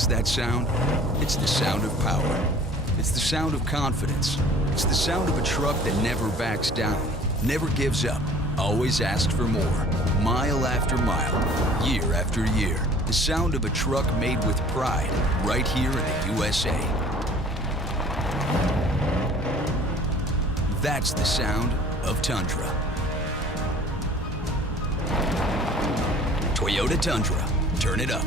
What's that sound? It's the sound of power. It's the sound of confidence. It's the sound of a truck that never backs down, never gives up, always asks for more. Mile after mile, year after year. The sound of a truck made with pride, right here in the USA. That's the sound of Tundra. Toyota Tundra. Turn it up.